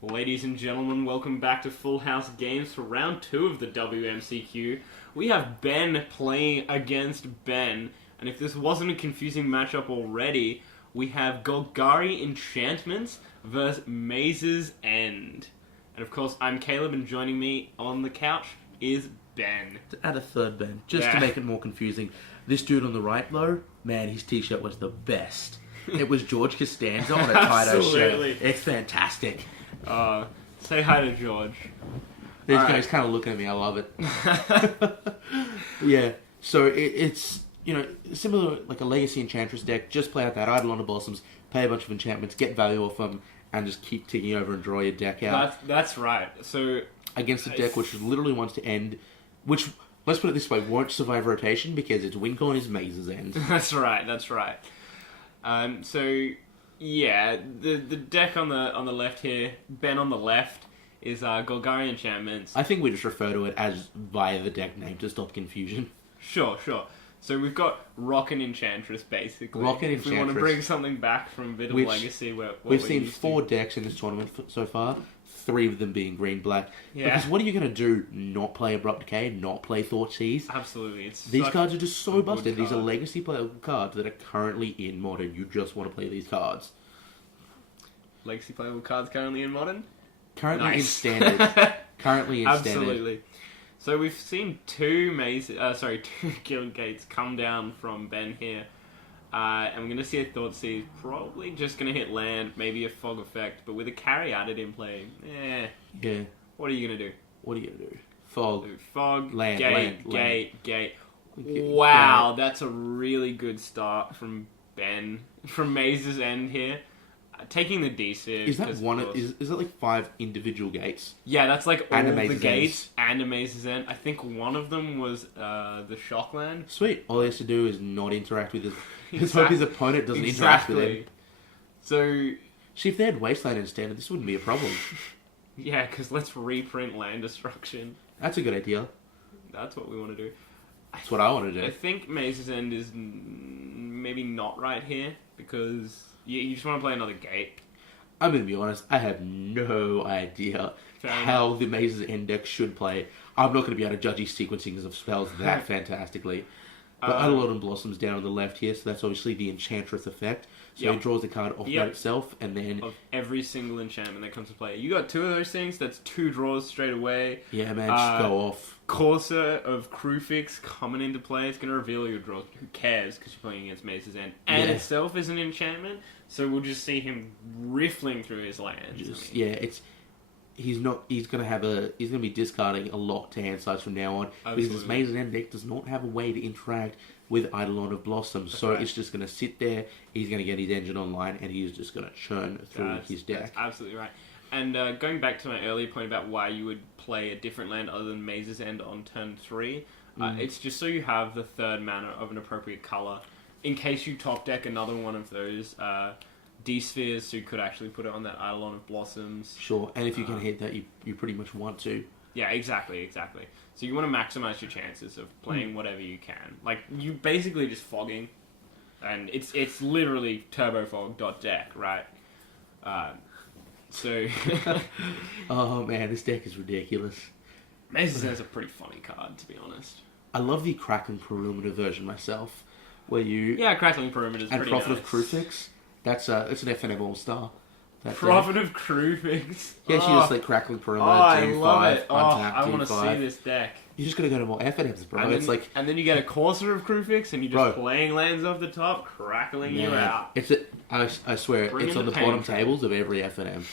Ladies and gentlemen, welcome back to Full House Games for round 2 of the WMCQ. We have Ben playing against Ben, and if this wasn't a confusing matchup already, we have Golgari Enchantments versus Maze's End. And of course, I'm Caleb, and joining me on the couch is Ben. To add a third Ben, just to make it more confusing. This dude on the right, though, man, his t-shirt was the best. It was George Costanza on a Taito shirt. It's fantastic. Say hi to George. These guys kind of looking at me. I love it. Yeah. So it's similar like a Legacy Enchantress deck. Just play out that Eidolon of Blossoms, pay a bunch of enchantments, get value off them, and just keep ticking over and draw your deck out. That's right. So against a deck which literally wants to end, which let's put it this way, won't survive rotation because its win con is Maze's End. That's right. Yeah, the deck on the left here, Ben on the left, is Golgari Enchantments. I think we just refer to it as via the deck name to stop confusion. Sure. So we've got Rockin' Enchantress, basically. Rockin' Enchantress. If we want to bring something back from Bit of Legacy, we've seen 4 decks in this tournament so far, 3 of them being green-black. Yeah. Because what are you going to do? Not play Abrupt Decay? Not play Thoughtseize? Absolutely. These cards are just so busted. These are Legacy playable cards that are currently in Modern. You just want to play these cards. Legacy playable cards currently in Modern? Currently nice. in Standard. Currently in Standard. Absolutely. So we've seen 2 Guild Gates come down from Ben here. And we're going to see a Thoughtseize, probably just going to hit land, maybe a Fog Effect, but with a carry added in play. Yeah. What are you going to do? Fog. Land, gate. Okay. Wow, that's a really good start from Ben. From Maze's End here. Taking the D-Sphere. Is that one? Is it like 5 individual gates? Yeah, that's like all the gates End. and a Maze's End. I think one of them was the Shockland. Sweet. All he has to do is not interact with his hope his opponent doesn't interact with him. So, see, if they had Wasteland in Standard, this wouldn't be a problem. Yeah, because let's reprint Land Destruction. That's a good idea. That's what we want to do. That's what I want to do. I think Maze's End is maybe not right here, because you just want to play another gate. I'm going to be honest, I have no idea how the Maze's End deck should play. I'm not going to be able to judge his sequencing of spells that fantastically. But Eidolon and Blossoms down on the left here, so that's obviously the Enchantress effect. So he draws the card off that itself, and then... Of every single enchantment that comes to play. You got 2 of those things, that's 2 draws straight away. Yeah, man, just go off. Courser of Crewfix coming into play. It's going to reveal your draws. Who cares, because you're playing against Maze's End. And itself is an enchantment, so we'll just see him riffling through his lands. He's going to be discarding a lot to hand size from now on. Absolutely. Because his Maze's End deck does not have a way to interact with Eidolon of Blossoms. That's so right. It's just going to sit there, he's going to get his engine online, and he's just going to churn through his deck. That's absolutely right. And going back to my earlier point about why you would play a different land other than Maze's End on turn 3, it's just so you have the 3rd mana of an appropriate colour. In case you top deck another one of those D-Spheres, so you could actually put it on that Eidolon of Blossoms. Sure, and if you can hit that, you pretty much want to. Yeah, exactly. So you want to maximize your chances of playing whatever you can. Like, you basically just fogging, and it's literally turbofog.deck, right? Oh man, this deck is ridiculous. Maze's End's a pretty funny card, to be honest. I love the Crackling Perimeter version myself, where you... Yeah, Crackling Perimeter is pretty nice. And Prophet of Crewfix, it's an FNM All-Star. Prophet of Crewfix? Yeah, she just like Crackling Perimeter, I love it. untap, I want to see this deck. You just gotta go to more FNMs, bro. And then you get a Courser of Crewfix, and you're just playing lands off the top, crackling you out. I swear, it's on the bottom tables of every FNM.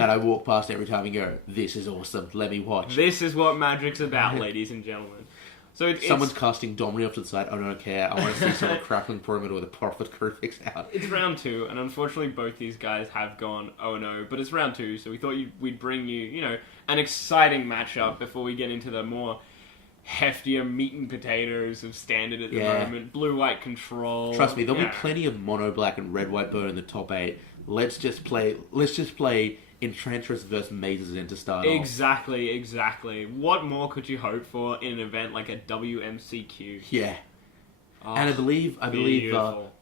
And I walk past every time and go, this is awesome, let me watch. This is what Magic's about, ladies and gentlemen. So someone's casting Domri off to the side, I don't care, I want to see someone Crackling Perimeter with a Prophet Crewfix out. It's round 2, and unfortunately both these guys have gone, oh no, but it's round 2, so we thought we'd bring you, an exciting matchup before we get into the more heftier meat and potatoes of Standard at the moment. Blue-white control. Trust me, there'll be plenty of mono-black and red-white burn in the top 8. Let's just play Enchantress versus Maze's End to start off. Exactly. What more could you hope for in an event like a WMCQ? Yeah. And I believe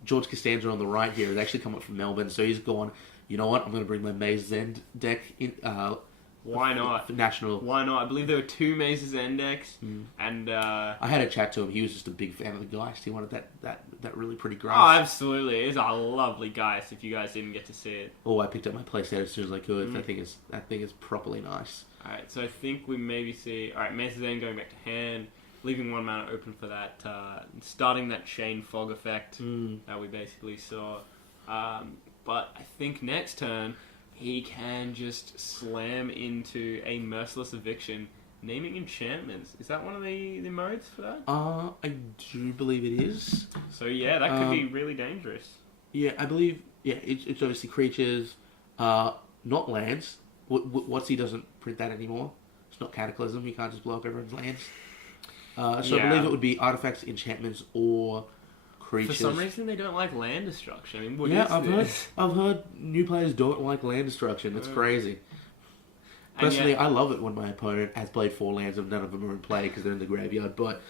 George Costanza on the right here has actually come up from Melbourne, so he's gone, you know what? I'm going to bring my Maze's End deck in. Why not? For national. Why not? I believe there were 2 Maze's End decks, and I had a chat to him. He was just a big fan of the Geist. He wanted that really pretty grass. Oh, absolutely! It's a lovely Geist. If you guys didn't get to see it. Oh, I picked up my playset as soon as I could. That thing is properly nice. All right, so I think we maybe see. All right, Maze's End going back to hand, leaving 1 mana open for that, starting that chain fog effect that we basically saw. But I think next turn, he can just slam into a Merciless Eviction, naming enchantments. Is that one of the modes for that? I do believe it is. So yeah, that could be really dangerous. Yeah, I believe. Yeah, it's obviously creatures, not lands. WotC doesn't print that anymore. It's not Cataclysm. You can't just blow up everyone's lands. So I believe it would be artifacts, enchantments, or creatures. For some reason, they don't like land destruction. I mean, what is I've heard new players don't like land destruction. It's crazy. Personally, I love it when my opponent has played 4 lands and none of them are in play because they're in the graveyard. But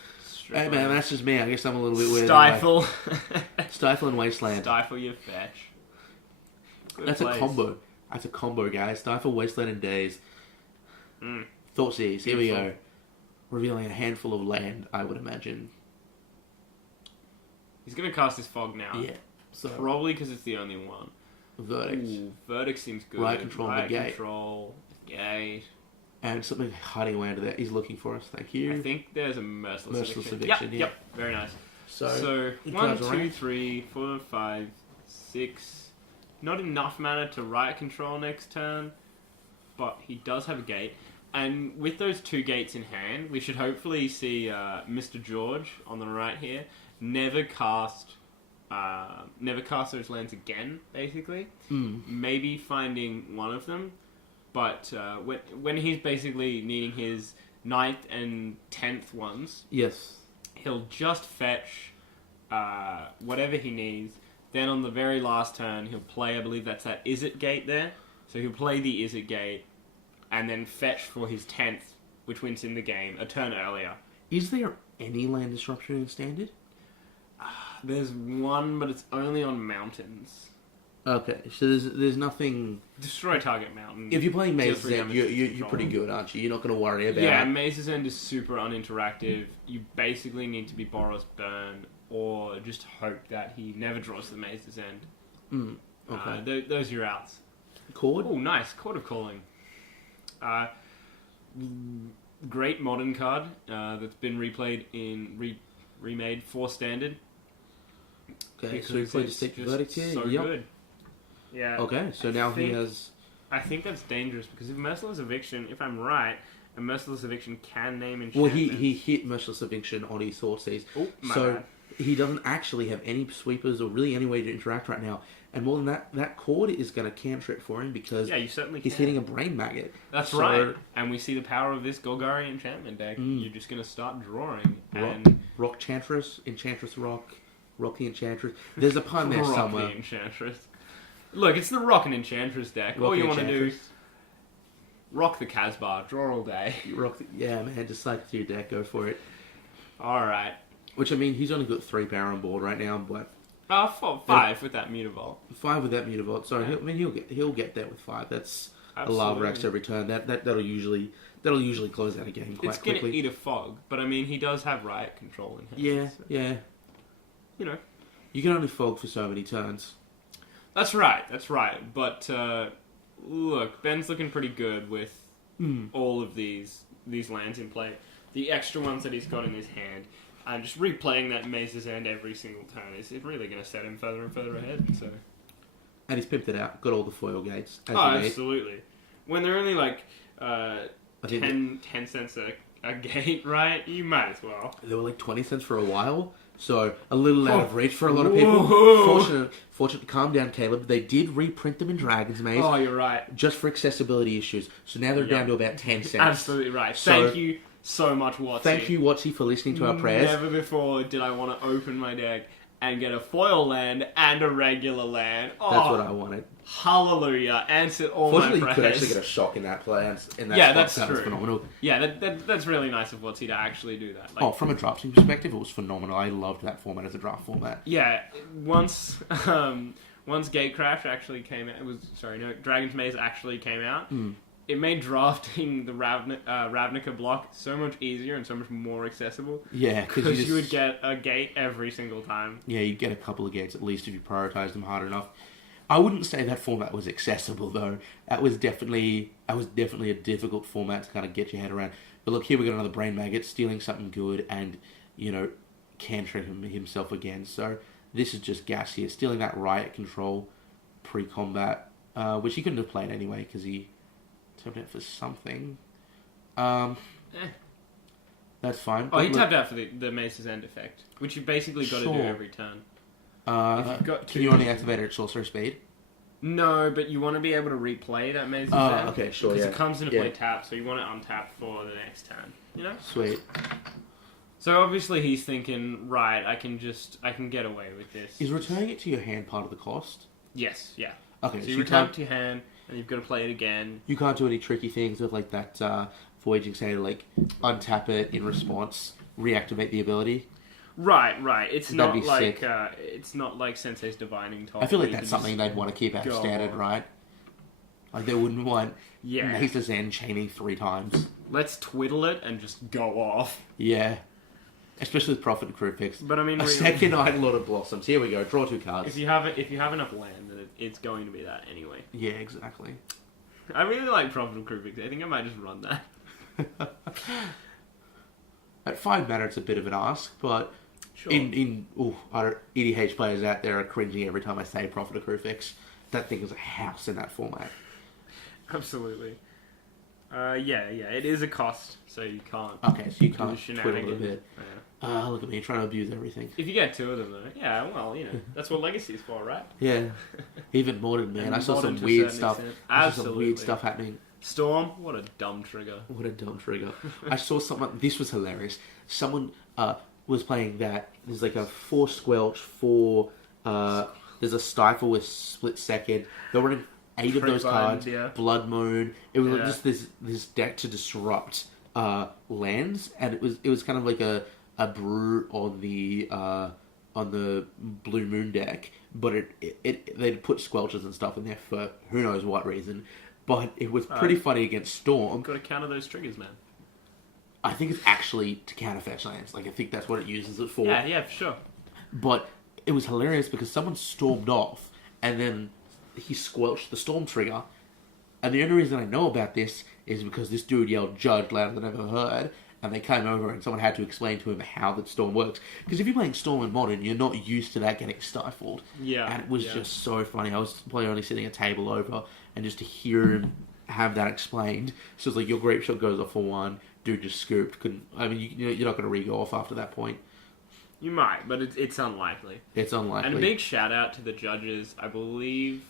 hey, man, that's just me. I guess I'm a little bit weird. Stifle. Stifle and Wasteland. Stifle your fetch. That's a combo. That's a combo, guys. Stifle, Wasteland, and Daze. Thoughtseize. Here we go. Revealing a handful of land, I would imagine. He's going to cast his fog now. Yeah. So probably because it's the only one. Verdict. Verdict seems good. Right control, negate. Control, negate. And something hiding away under there. He's looking for us. Thank you. I think there's a Merciless Eviction. Yeah. Yep. Very nice. So 1, 2, 3, 4, 5, 6. Not enough mana to riot control next turn, but he does have a gate. And with those 2 gates in hand, we should hopefully see Mr. George on the right here never cast those lands again. Basically, maybe finding one of them, but when he's basically needing his 9th and 10th ones, yes, he'll just fetch whatever he needs. Then on the very last turn, he'll play, I believe that's that Izzet gate there. So he'll play the Izzet gate, and then fetch for his 10th, which wins in the game, a turn earlier. Is there any land disruption in Standard? There's one, but it's only on mountains. Okay, so there's nothing... Destroy target mountain. If you're playing Maze's End, you're pretty good, aren't you? You're not going to worry about it. Yeah, Maze's End is super uninteractive. You basically need to be Boros Burn, or just hope that he never draws the Maze's End. Okay. Those are your outs. Chord? Oh, nice. Chord of Calling. Great modern card that's been replayed in... remade for Standard. Okay, so he played just take the Verdict here. So good. Yeah. Okay, so now he has... I think that's dangerous because if Merciless Eviction, if I'm right, a Merciless Eviction can name enchantments. Well, he hit Merciless Eviction on his Thoughtseize. Oh, so bad. He doesn't actually have any sweepers or really any way to interact right now. And more than that chord is going to cantrip it for him because you certainly he's hitting a Brain Maggot. That's right. And we see the power of this Golgari enchantment deck. You're just going to start drawing. Rock Chantress, Enchantress Rock, Rock the Enchantress. There's a pun there somewhere. Rock the Enchantress. Look, it's the Rock and Enchantress deck. All you want to do is rock the Casbah, draw all day. Yeah, man, just cycle through your deck, go for it. Alright. Which, I mean, he's only got 3 power on board right now, but... 5 with that Mutavault. 5 with that Mutavault. So he'll get there with 5. That's Absolutely. a Lava Rex every turn. That'll usually close out a game quite quickly. It's going to eat a fog, but I mean he does have riot control in hand. Yeah. You know, you can only fog for so many turns. That's right. But look, Ben's looking pretty good with all of these lands in play. The extra ones that he's got in his hand. And just replaying that Maze's End every single turn is really going to set him further and further ahead. So, and he's pimped it out. Got all the foil gates. Absolutely. When they're only like 10 cents a gate, right? You might as well. They were like 20 cents for a while, so a little out of reach for a lot of people. Fortunate, calm down, Caleb. They did reprint them in Dragon's Maze. Oh, you're right. Just for accessibility issues. So now they're down to about 10 cents. Absolutely right. Thank you so much, WotC. Thank you, WotC, for listening to our prayers. Never before did I want to open my deck and get a foil land and a regular land. Oh, that's what I wanted. Hallelujah. Answered all my prayers. Fortunately, you could actually get a shock in that play. That's true. Phenomenal. Yeah, that's really nice of WotC to actually do that. Like, from a drafting perspective, it was phenomenal. I loved that format as a draft format. Yeah, once once Gatecrash actually came out, Dragon's Maze actually came out. Mm. It made drafting the Ravnica block so much easier and so much more accessible. Yeah, because you would get a gate every single time. Yeah, you'd get a couple of gates at least if you prioritised them hard enough. I wouldn't say that format was accessible though. That was definitely a difficult format to kind of get your head around. But look, here we got another Brain Maggot stealing something good and, cantering himself again. So this is just gas here, stealing that Riot control pre-combat, which he couldn't have played anyway because he tapped out for something. That's fine. Oh, he tapped out for the Mace's End effect, which you basically got to do every turn. Can you only activate it at sorcerer speed? No, but you want to be able to replay that Mace's End. Okay, sure, because it comes into play tapped, so you want it untapped for the next turn. Sweet. So obviously he's thinking, right, I can get away with this. Is returning it to your hand part of the cost? Yes, yeah. Okay, so you return it to your hand, and you've got to play it again. You can't do any tricky things with like that voyaging, say, like untap it in response, reactivate the ability. Right. It's That'd not like sick. it's not like Sensei's Divining Top. I feel like that's something they'd want to keep out of standard, right? Like they wouldn't want Mace's End chaining 3 times. Let's twiddle it and just go off. Yeah. Especially with Prophet and Crucifix. But I mean, a second Idolord of Blossoms. Here we go. Draw 2 cards. If you have enough land, then it's going to be that anyway. Yeah, exactly. I really like Prophet and Crucifix. I think I might just run that. At 5 mana, it's a bit of an ask, but sure. EDH players out there are cringing every time I say Prophet of Crucifix. That thing is a house in that format. Absolutely. It is a cost, so you can't. Okay, so you can't twiddle it a bit. Yeah. Look at me trying to abuse everything. If you get 2 of them, though, yeah, well, that's what Legacy's for, right? Yeah, even Modern, man. And I saw some Modern to a weird certain stuff. extent. I saw Absolutely. some weird stuff happening. Storm, what a dumb trigger. What a dumb trigger. I saw someone, this was hilarious. Someone was playing that. There's like a 4 Squelch, 4, there's a Stifle with Split Second. They're running 8 of those cards. Yeah. Blood Moon. It was just this deck to disrupt lands, and it was kind of like a brew on the Blue Moon deck, but they'd put Squelches and stuff in there for who knows what reason. But it was pretty funny against Storm. Got to counter those triggers, man. I think it's actually to counterfetch lands. Like, I think that's what it uses it for. Yeah, for sure. But it was hilarious because someone stormed off, and then he squelched the Storm trigger. And the only reason I know about this is because this dude yelled "Judge" louder than I've ever heard, and they came over and someone had to explain to him how the Storm works. Because if you're playing Storm in Modern, you're not used to that getting stifled. Yeah. And it was just so funny. I was probably only sitting a table over, and just to hear him have that explained. So it's like your grape shot goes off for 1, dude just scooped. You're not going to re-go off after that point. You might, but it's unlikely. It's unlikely. And a big shout out to the judges, I believe.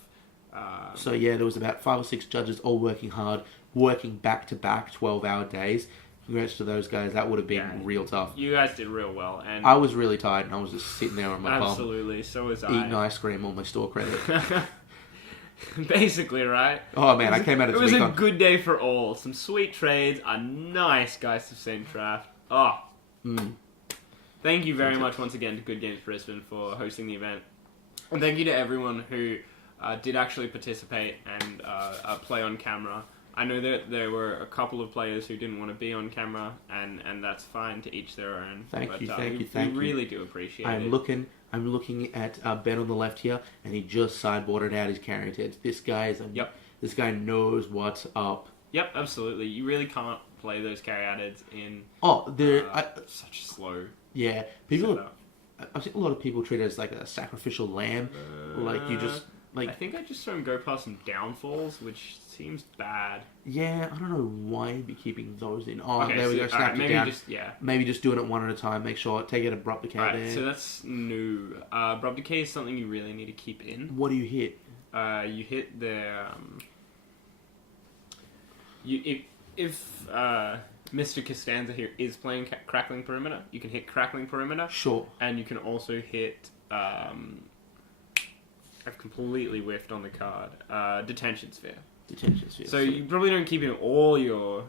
So yeah, there was about 5 or 6 judges all working hard, working back-to-back 12-hour days. Congrats to those guys. That would have been real tough. You guys did real well. And I was really tired, and I was just sitting there on my bum. Absolutely, so was I. Eating ice cream on my store credit. Basically, right? Oh man, I came out of this It was a good day for all. Some sweet trades, a nice Geist of Saint draft. Thank you very much once again to Good Games Brisbane for hosting the event. And thank you to everyone who did actually participate and play on camera. I know that there were a couple of players who didn't want to be on camera, and that's fine, to each their own. Thank you. We really do appreciate it. I'm looking at Ben on the left here, and he just sideboarded out his Carringtons. This guy This guy knows what's up. Yep, absolutely. You really can't play those Caryatids in such slow. Yeah, I think a lot of people treat it as like a sacrificial lamb. I think I just saw him go past some downfalls, which seems bad. Yeah, I don't know why he'd be keeping those in. Oh, okay, there we go. Snap it down. Maybe just doing it one at a time. Make sure take it abrupt decay. Alright, so that's new. Abrupt decay is something you really need to keep in. What do you hit? You hit their. If Mr. Costanza here is playing Crackling Perimeter, you can hit Crackling Perimeter. Sure. And you can also hit. I've completely whiffed on the card. Detention Sphere. Detention Sphere. So you probably don't keep in all your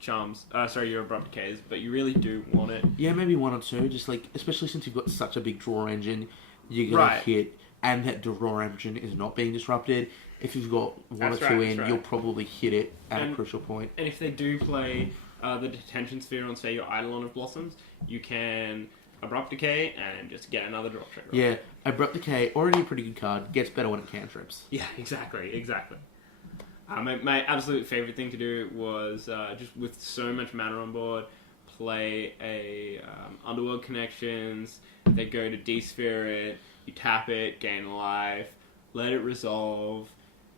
charms. Your abrupt decays, but you really do want it. Yeah, maybe 1 or 2. Just like, especially since you've got such a big draw engine, you're gonna hit and that draw engine is not being disrupted. If you've got one or two in, you'll probably hit it at a crucial point. And if they do play the Detention Sphere on, say, your Eidolon of Blossoms, you can Abrupt Decay and just get another drop trigger. Yeah, Abrupt Decay, already a pretty good card, gets better when it cantrips. Yeah, exactly. My absolute favourite thing to do was, just with so much mana on board, play a Underworld Connections, they go to D-Sphere it, you tap it, gain life, let it resolve,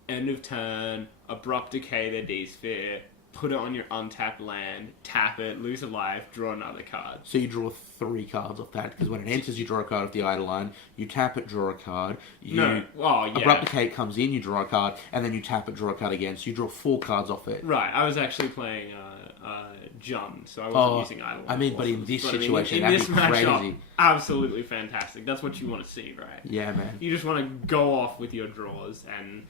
end of turn, Abrupt Decay the D-Sphere, put it on your untapped land, tap it, lose a life, draw another card. So you draw 3 cards off that, because when it enters, you draw a card off the Eidolon, you tap it, draw a card, Abrupt Decay comes in, you draw a card, and then you tap it, draw a card again, so you draw 4 cards off it. Right, I was actually playing Jun, so I wasn't using Eidolon. I mean, but in this situation, that'd be matchup, crazy. Absolutely fantastic. That's what you want to see, right? Yeah, man. You just want to go off with your draws and,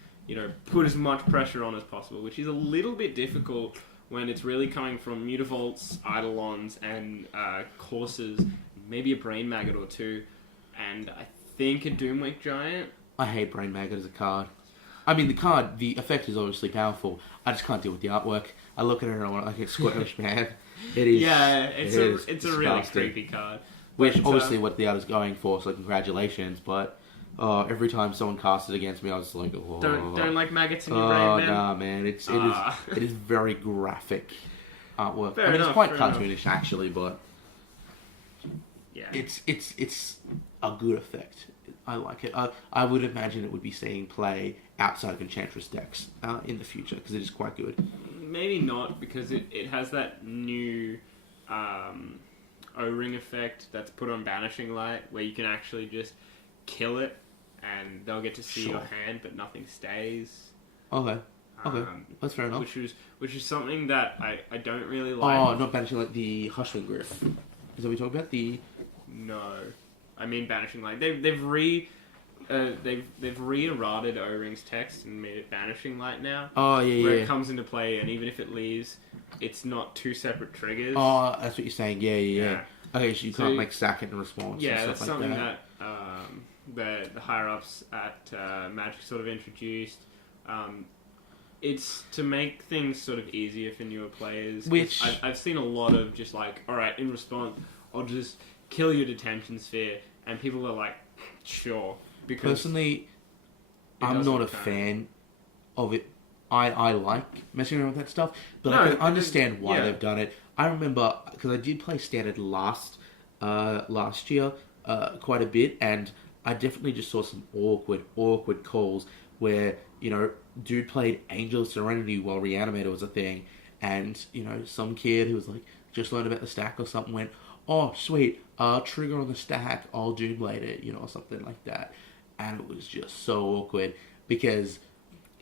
put as much pressure on as possible, which is a little bit difficult when it's really coming from Mutavaults, Eidolons, and Courses, maybe a Brain Maggot or 2, and I think a Doomwake Giant. I hate Brain Maggot as a card. I mean, the effect is obviously powerful. I just can't deal with the artwork. I look at it and I want to get squished, man. It is. Yeah, it's a really creepy card. Which obviously what the art is going for, so congratulations. But every time someone casts it against me, I was like, oh. Don't like maggots in your brain, man? Nah, man. It is very graphic artwork. Fair enough, it's quite fair cartoonish actually, but yeah, it's a good effect. I like it. I would imagine it would be seeing play outside of Enchantress decks in the future, because it is quite good. Maybe not, because it has that new O-Ring effect that's put on Banishing Light, where you can actually just kill it, and they'll get to see your hand, but nothing stays. Okay. That's fair enough. Which is something that I don't really like. Oh, not Banishing Light, the Hushling Griff. Is that what we talking about? No. I mean Banishing Light. They've re-errated O-Ring's text and made it Banishing Light now. Oh, yeah, where it comes into play, and even if it leaves, it's not 2 separate triggers. Oh, that's what you're saying. Yeah. Okay, so you can't sack it in response. Yeah, and stuff that's like something that the higher ups at Magic sort of introduced. It's to make things sort of easier for newer players. Which I've seen a lot of just like, all right, in response, I'll just kill your Detention Sphere, and people are like, sure. Because personally, I'm not a fan of it. I like messing around with that stuff, but I can understand why they've done it. I remember, because I did play Standard last year quite a bit, and I definitely just saw some awkward calls where, dude played Angel of Serenity while Reanimator was a thing, and, some kid who was like, just learned about the stack or something went, oh, sweet, trigger on the stack, I'll Doomblade it, or something like that. And it was just so awkward, because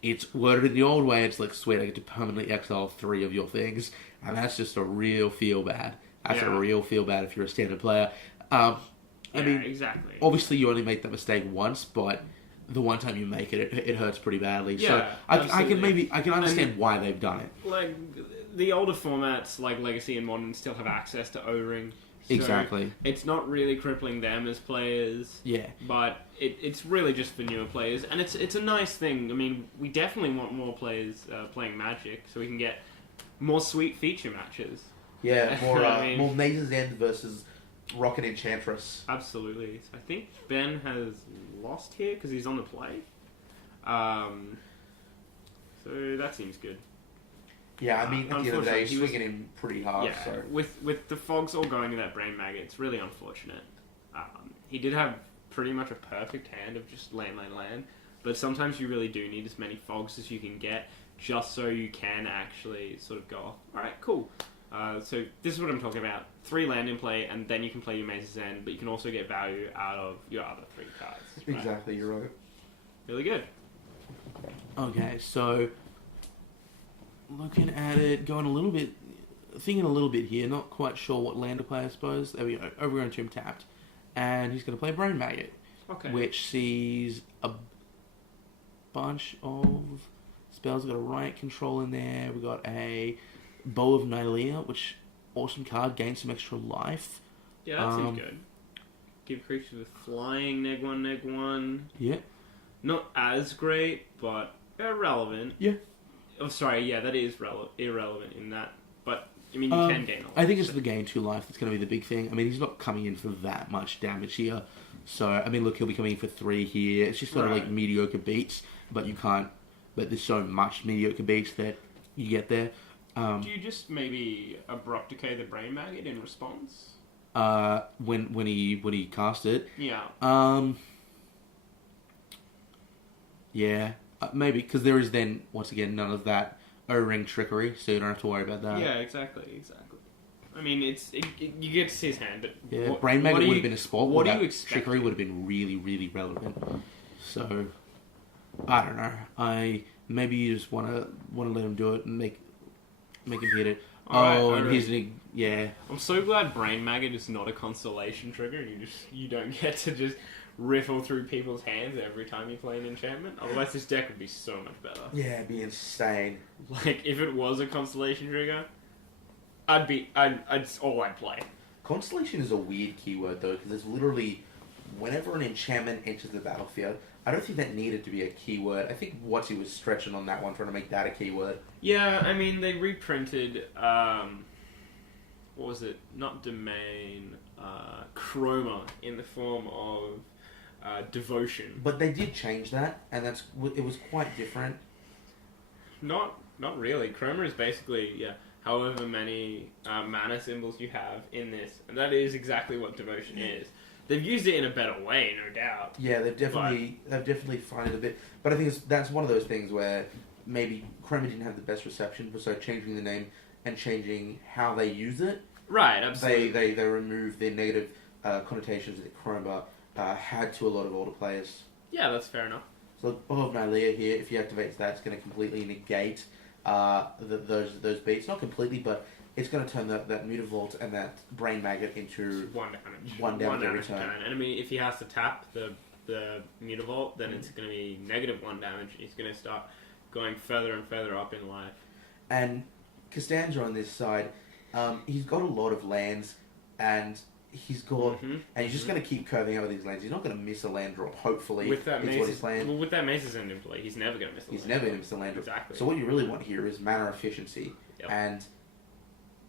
it's worded in the old way, it's like, sweet, I get to permanently exile 3 of your things, and that's just a real feel bad. That's a real feel bad if you're a standard player. I mean, exactly. Obviously you only make that mistake once, but the one time you make it, it hurts pretty badly. Yeah, so I can understand why they've done it. Like, the older formats, like Legacy and Modern, still have access to O-Ring. So exactly. It's not really crippling them as players. Yeah. But it's really just for newer players, and it's a nice thing. I mean, we definitely want more players playing Magic, so we can get more sweet feature matches. Yeah, more Mazes End versus Rocket Enchantress. Absolutely. I think Ben has lost here because he's on the play. So that seems good. Yeah, I mean, at the end of the day, he's swinging him pretty hard. Yeah, so. with the Fogs all going to that Brain Maggot, it's really unfortunate. He did have pretty much a perfect hand of just land, but sometimes you really do need as many Fogs as you can get, just so you can actually sort of go off. Alright, cool. So this is what I'm talking about. 3 land in play, and then you can play your Maze's End, but you can also get value out of your other 3 cards. Right? Exactly, you're right. Really good. Okay, so looking at it, thinking a little bit here, not quite sure what land to play, I suppose. There we go, Overgrown Tomb tapped. And he's going to play Brain Maggot, which sees a bunch of spells. We've got a Riot Control in there, we've got a Bow of Nylea, which, awesome card, gains some extra life. Yeah, that seems good. give creatures with flying neg 1/neg 1. Yeah. Not as great, but irrelevant. Yeah. Oh, sorry, yeah, that is irrelevant in that. But, I mean, you can gain knowledge. I think it's the gain 2 life that's going to be the big thing. I mean, he's not coming in for that much damage here. So, I mean, look, he'll be coming in for 3 here. It's just sort of like mediocre beats, but you can't... But there's so much mediocre beats that you get there. Do you just maybe abrupt decay the Brain Maggot in response? When he cast it? Yeah. Yeah, maybe, because there is then, once again, none of that O-ring trickery, so you don't have to worry about that. Yeah, exactly. I mean, you get to see his hand, but... Yeah, Brain Maggot would have been a spot. What do you expect? Trickery would have been really, really relevant. So, I don't know. Maybe you just want to let him do it and make him hit it. Yeah. I'm so glad Brain Maggot is not a constellation trigger, and you don't get to just riffle through people's hands every time you play an enchantment. Otherwise, this deck would be so much better. Yeah, it'd be insane. Like, if it was a constellation trigger, it's all I'd play. Constellation is a weird keyword, though, because it's literally, whenever an enchantment enters the battlefield, I don't think that needed to be a keyword. I think Watsy was stretching on that one, trying to make that a keyword. Yeah, I mean, they reprinted, what was it? Not Domain, Chroma in the form of Devotion. But they did change that, and it was quite different. Not really. Chroma is basically, however many mana symbols you have in this, and that is exactly what Devotion is. They've used it in a better way, no doubt. Yeah, they've definitely found it a bit. But I think that's one of those things where maybe Chroma didn't have the best reception, so changing the name and changing how they use it. Right, absolutely. They removed the negative connotations that Chroma had to a lot of older players. Yeah, that's fair enough. So Bow of Nylea here, if he activates that, it's going to completely negate those beats. Not completely, but it's going to turn that Mutavault and that Brain Maggot into 1 damage. 1 damage every turn. And I mean, if he has to tap the Mutavault, then it's going to be -1 damage. He's going to start going further and further up in life. And Costanza on this side, he's got a lot of lands, and he's just going to keep curving out with his lands. He's not going to miss a land drop, hopefully. With that Mace's end in play, he's never going to miss a land drop. He's never going to miss a land drop. Exactly. So what you really want here is mana efficiency. Yep. And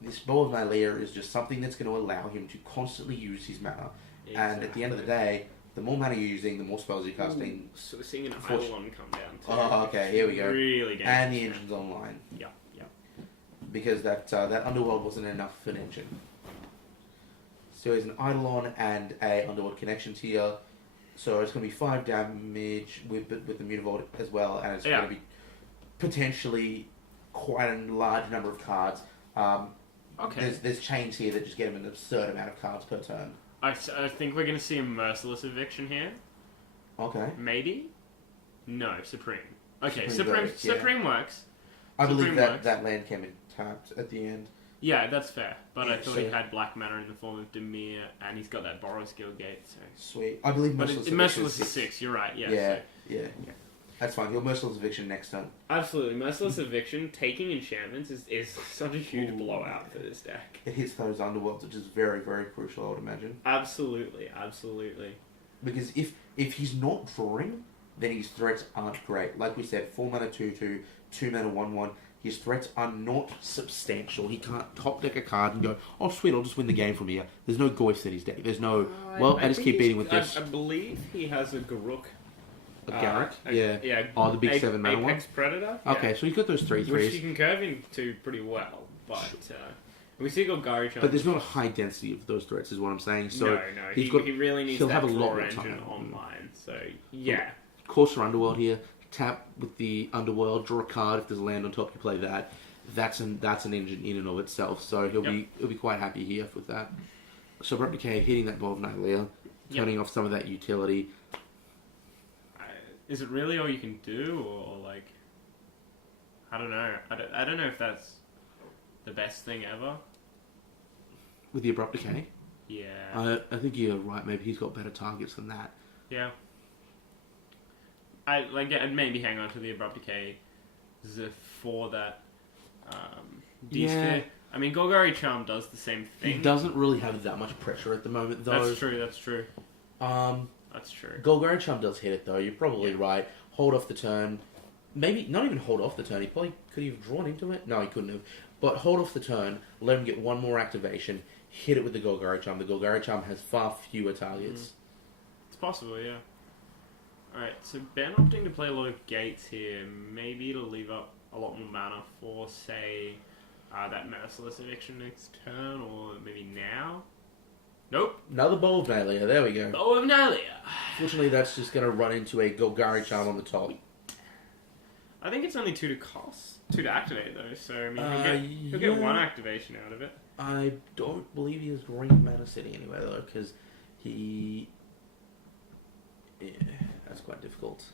this Bow of Nylea is just something that's going to allow him to constantly use his mana. Exactly. And at the end of the day, the more mana you're using, the more spells you're casting. So we're seeing an Eidolon come down too. Oh, okay, here we go. Really dangerous. And the engine's online. Yeah. Because that Underworld wasn't enough for an engine. So there's an Eidolon and a Underworld connection here. So it's going to be 5 damage with the Mutavault as well, and it's going to be potentially quite a large number of cards. Okay. There's chains here that just get him an absurd amount of cards per turn. I think we're going to see a Merciless Eviction here. Okay. Maybe? No, Supreme. Okay, Supreme works. I believe that land came in tapped at the end. Yeah, that's fair. But I thought he had black mana in the form of Dimir, and he's got that Borrow Skill Gate. So. Sweet. I believe Merciless is 6. You're right. Yeah. Yeah. That's fine. Your Merciless Eviction next turn. Absolutely. Merciless Eviction, taking enchantments is such a huge blowout for this deck. It hits those Underworlds, which is very, very crucial, I would imagine. Absolutely. Because if he's not drawing, then his threats aren't great. Like we said, 4 mana 2/2, 2 mana 1/1. His threats are not substantial. He can't top deck a card and go, oh sweet, I'll just win the game from here. There's no Goyf in his deck. There's no, I just keep beating with this. I believe he has a Garruk. A Garruk? Yeah. Oh, the big 7 mana one? Apex Predator? Okay, yeah. so he's got those 3/3s. Which he can curve into pretty well, but... we see Golgari. But there's not a high density of those threats, is what I'm saying. So no. He really needs that draw engine online. So, yeah. Courser Underworld here. Tap with the Underworld, draw a card. If there's a land on top, you play that. That's an engine in and of itself. So he'll be quite happy here with that. So Abrupt Decay hitting that Bow of Nylea, turning off some of that utility. Is it really all you can do, or like? I don't know. I don't know if that's the best thing ever. With the Abrupt Decay? Yeah. I think you're right. Maybe he's got better targets than that. Yeah. I'd maybe hang on to the Abrupt Decay for that. Yeah. I mean, Golgari Charm does the same thing. He doesn't really have that much pressure at the moment, though. That's true. That's true. That's true. Golgari Charm does hit it, though. You're probably right. Hold off the turn. Maybe not even hold off the turn. He probably could have drawn into it. No, he couldn't have. But hold off the turn. Let him get one more activation. Hit it with the Golgari Charm. The Golgari Charm has far fewer targets. It's possible, yeah. Alright, so Ben opting to play a lot of gates here. Maybe it'll leave up a lot more mana for, say, that Merciless Eviction next turn, or maybe now? Nope. Another Bow of Nalia. There we go. Bow of Nalia. Fortunately, that's just going to run into a Golgari Charm on the top. I think it's only 2 to cost. 2 to activate, though, so I mean, he'll get 1 activation out of it. I don't believe he has green mana sitting anywhere, though, because he... Yeah, that's quite difficult.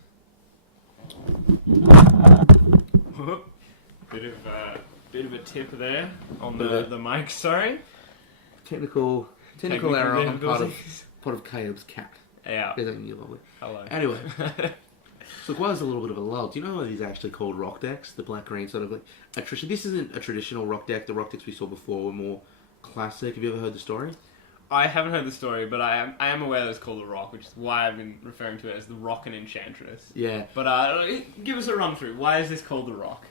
Bit of a tip there on the mic, sorry. Technical error on part difficulties. of Caleb's cat. Yeah. Isn't you lovely? Hello. Anyway. So it was a little bit of a lull. Do you know what these are actually called rock decks? The black-green sort of like attrition. This isn't a traditional rock deck. The rock decks we saw before were more classic. Have you ever heard the story? I haven't heard the story, but I am aware that it's called the Rock, which is why I've been referring to it as the Rock and Enchantress. Yeah. But give us a run through. Why is this called the Rock?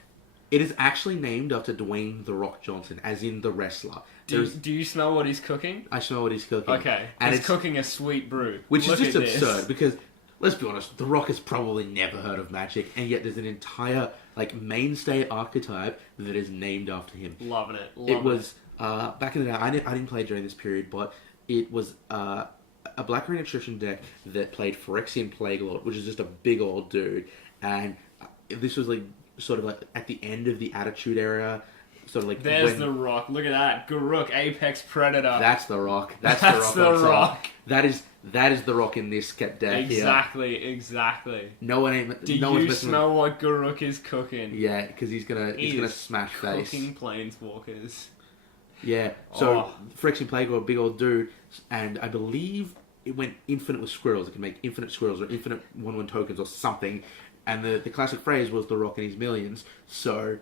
It is actually named after Dwayne "The Rock" Johnson, as in the wrestler. Do you smell what he's cooking? I smell what he's cooking. Okay. And he's cooking a sweet brew. Which Look is just at absurd, this. because... Let's be honest, The Rock has probably never heard of Magic, and yet there's an entire, mainstay archetype that is named after him. Loving it. It was, back in the day, I didn't play during this period, but it was a black-green attrition deck that played Phyrexian Plague Lord, which is just a big old dude, and this was, at the end of the Attitude Era, There's the Rock. Look at that. Garruk, Apex Predator. That's the Rock. That's the Rock. That is the Rock in this deck Exactly. No one ain't. Do no you smell what Garruk is cooking? Yeah, because he's gonna smash face. Cooking planeswalkers. Yeah. So Phyrexian Plague Lord, big old dude, and I believe it went infinite with squirrels. It can make infinite squirrels or infinite 1/1 tokens or something. And the classic phrase was the Rock and his millions. So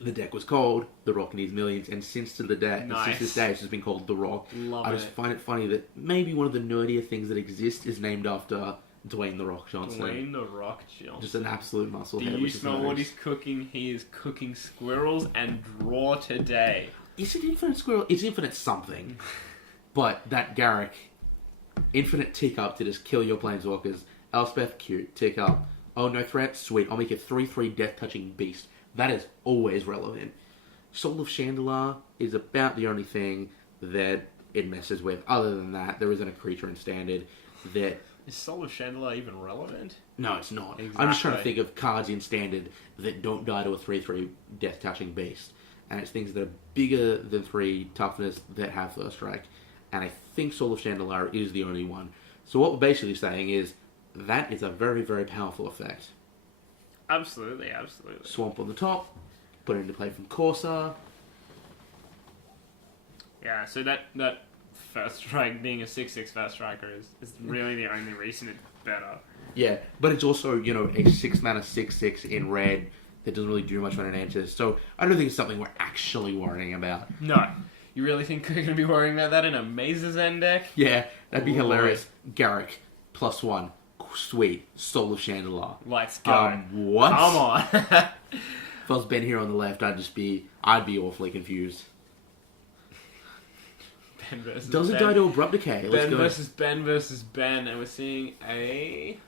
the deck was called The Rock and His Millions, and since this day, it's just been called The Rock. I just find it funny that maybe one of the nerdier things that exist is named after Dwayne The Rock Johnson. Dwayne The Rock Johnson. Just an absolute muscle head. Do you smell what he's cooking? He is cooking squirrels and draw today. Is it infinite squirrel? It's infinite something. But that Garruk, infinite tick up to just kill your planeswalkers. Elspeth, cute, tick up. Oh, no threat? Sweet. I'll make a 3/3 death-touching beast. That is always relevant. Soul of Chandelier is about the only thing that it messes with. Other than that, there isn't a creature in Standard that... Is Soul of Chandelier even relevant? No, it's not. Exactly. I'm just trying to think of cards in Standard that don't die to a 3/3 death-touching beast. And it's things that are bigger than 3 toughness that have first strike. And I think Soul of Chandelier is the only one. So what we're basically saying is that is a very, very powerful effect. Absolutely. Swamp on the top, put it into play from Corsair. Yeah, so that first strike being a 6/6 first striker is really the only reason it's better. Yeah, but it's also, a 6 mana 6/6 in red that doesn't really do much when it enters. So I don't think it's something we're actually worrying about. No. You really think we're going to be worrying about that in a Maze's End deck? Yeah, that'd be hilarious. Garruk, +1. Sweet. Soul of Chandelier. Let's go. What? Come on. If I was Ben here on the left, I'd be awfully confused. Ben versus Does it Ben. die to Abrupt Decay? Ben versus Ben, and we're seeing a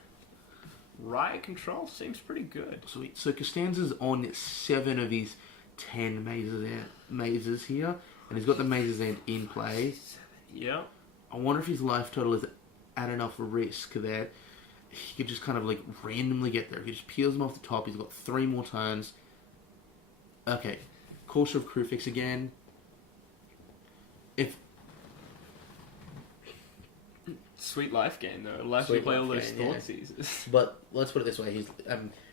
Riot Control. Seems pretty good. Sweet. So Costanza's on 7 of his 10 mazes here, and he's got the Mazes End in play. Yep. I wonder if his life total is at enough risk that he could just kind of randomly get there. He just peels him off the top. He's got 3 more turns. Okay. Courser of Crufix again. Sweet life gain, though. It allows you to play all those Thought Seizers. But let's put it this way.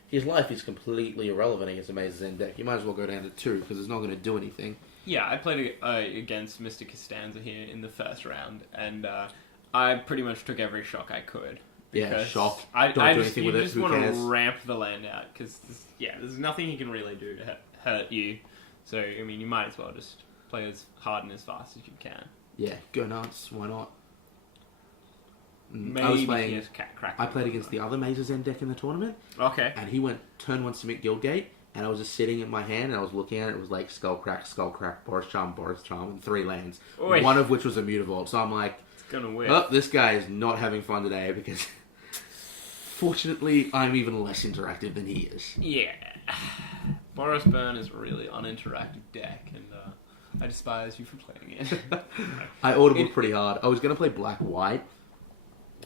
His life is completely irrelevant against a Mazes End deck. You might as well go down to 2 because it's not going to do anything. Yeah, I played against Mr. Costanza here in the first round, and I pretty much took every shock I could. Yeah, shock. Don't do anything with it. You just want to ramp the land out, because there's nothing he can really do to hurt you. So, I mean, you might as well just Play as hard and as fast as you can. Yeah, go nuts. Why not? Maybe I was playing. I played against the other Mazes End deck in the tournament. Okay. And he went turn 1 Submit Guildgate, and I was just sitting in my hand, and I was looking at it. It was like Skullcrack, Boris Charm, and 3 lands. Oy. One of which was a Mutavault. So I'm like, It's gonna win. oh, this guy is not having fun today because, fortunately, I'm even less interactive than he is. Yeah. Boros Burn is a really uninteractive deck, and I despise you for playing it. I audibled pretty hard. I was going to play Black-White.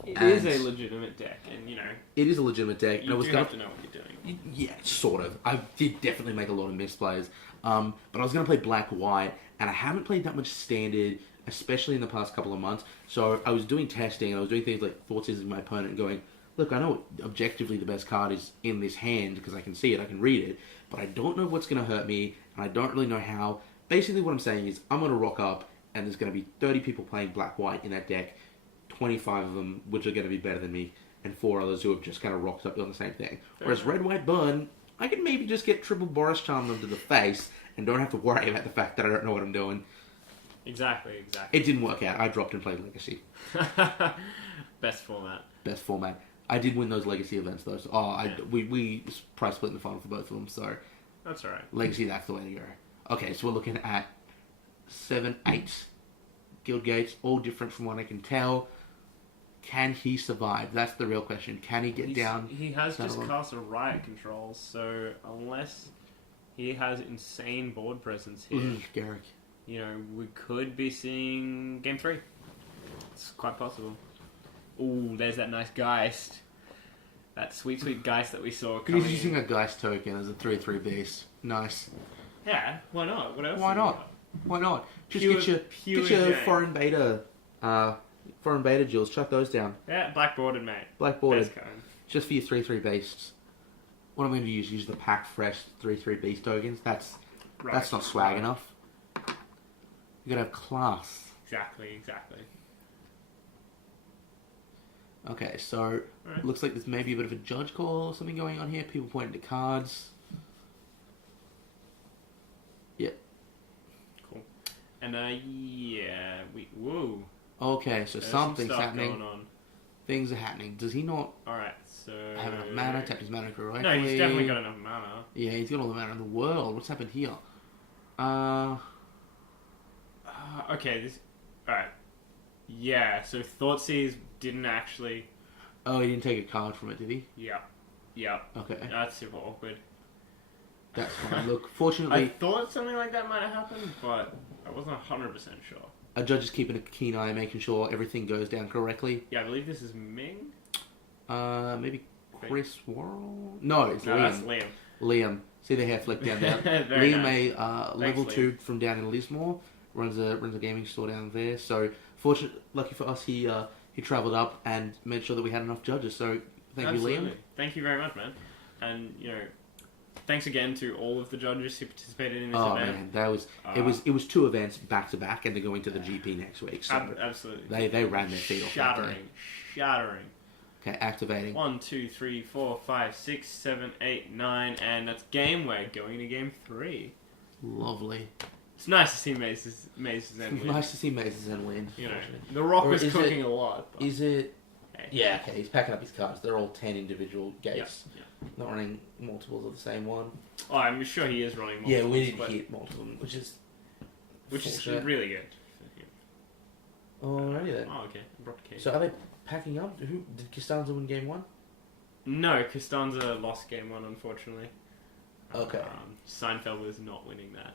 It is a legitimate deck, and it is a legitimate deck. you and do have to know what you're doing. Yeah, sort of. I did definitely make a lot of misplays. But I was going to play Black-White, and I haven't played that much Standard, especially in the past couple of months. So I was doing testing, and I was doing things like Thoughtseize my opponent and going, look, I know objectively the best card is in this hand because I can see it, I can read it, but I don't know what's going to hurt me, and I don't really know how. Basically what I'm saying is I'm going to rock up, and there's going to be 30 people playing Black-White in that deck, 25 of them which are going to be better than me, and 4 others who have just kind of rocked up doing the same thing. Whereas Red-White Burn, I can maybe just get triple Boris Charm them to the face, and don't have to worry about the fact that I don't know what I'm doing. Exactly. It didn't work out. I dropped and played Legacy. Best format. Best format. I did win those Legacy events though. So, we prize split in the final for both of them. So That's alright. Legacy, that's the way to go. Okay, so we're looking at 7, 8 guild gates, all different from what I can tell. Can he survive? That's the real question. Can he get down? He has just cast a Riot Control, so unless he has insane board presence here, Garrick. We could be seeing Game 3. It's quite possible. Ooh, there's that nice Geist. That sweet, sweet Geist that we saw coming. He's using a Geist token as a 3/3 beast. Nice. Yeah, why not? What else? Why not? Why not? Just get your foreign beta jewels. Chuck those down. Yeah, black bordered, mate. Black bordered. Best kind. Just for your 3/3 beasts. What I'm going to use the pack fresh 3/3 beast tokens. That's not swag enough. You got to have class. Exactly. Okay, so looks like there's maybe a bit of a judge call or something going on here. People pointing to cards. Yep. Cool. And whoa. Okay, so There's something's some stuff happening. going on. Things are happening. Does he not Alright, so have enough mana? Tap his mana correctly. No, he's definitely got enough mana. Yeah, he's got all the mana in the world. What's happened here? Okay, this. Alright. Yeah, so Thoughtseize didn't actually. Oh, he didn't take a card from it, did he? Yeah. Okay. That's super awkward. That's fine. Look, fortunately, I thought something like that might have happened, but I wasn't 100% sure. a judge is keeping a keen eye, making sure everything goes down correctly. Yeah, I believe this is Ming? Maybe Chris Worrell? No, it's No, Liam. that's Liam. Liam. See the hair flick down there? Very Liam, nice. level Liam. 2 from down in Lismore, runs a gaming store down there. So, lucky for us, he travelled up and made sure that we had enough judges. So, thank you, Liam. Thank you very much, man. And, thanks again to all of the judges who participated in this Oh event. man, that was it was 2 events back to back, and they're going to the GP next week. So absolutely, they ran their feet off. Shattering. Okay, activating. 1, 2, 3, 4, 5, 6, 7, 8, 9, and that's game. We're going to game 3. Lovely. It's nice to see Maze's End win. Nice to see Maze's End win. The Rock was cooking a lot. But... Is it? Hey. Yeah. Okay, he's packing up his cards. They're all 10 individual gates. Yeah. Not running multiples of the same one. Oh, I'm sure he is running multiples. Yeah, we didn't hit multiple, which is really good. Alrighty then. Oh, okay. I brought the cake. So are they packing up? Who did Costanza win game 1? No, Costanza lost game 1, unfortunately. Okay. Seinfeld was not winning that.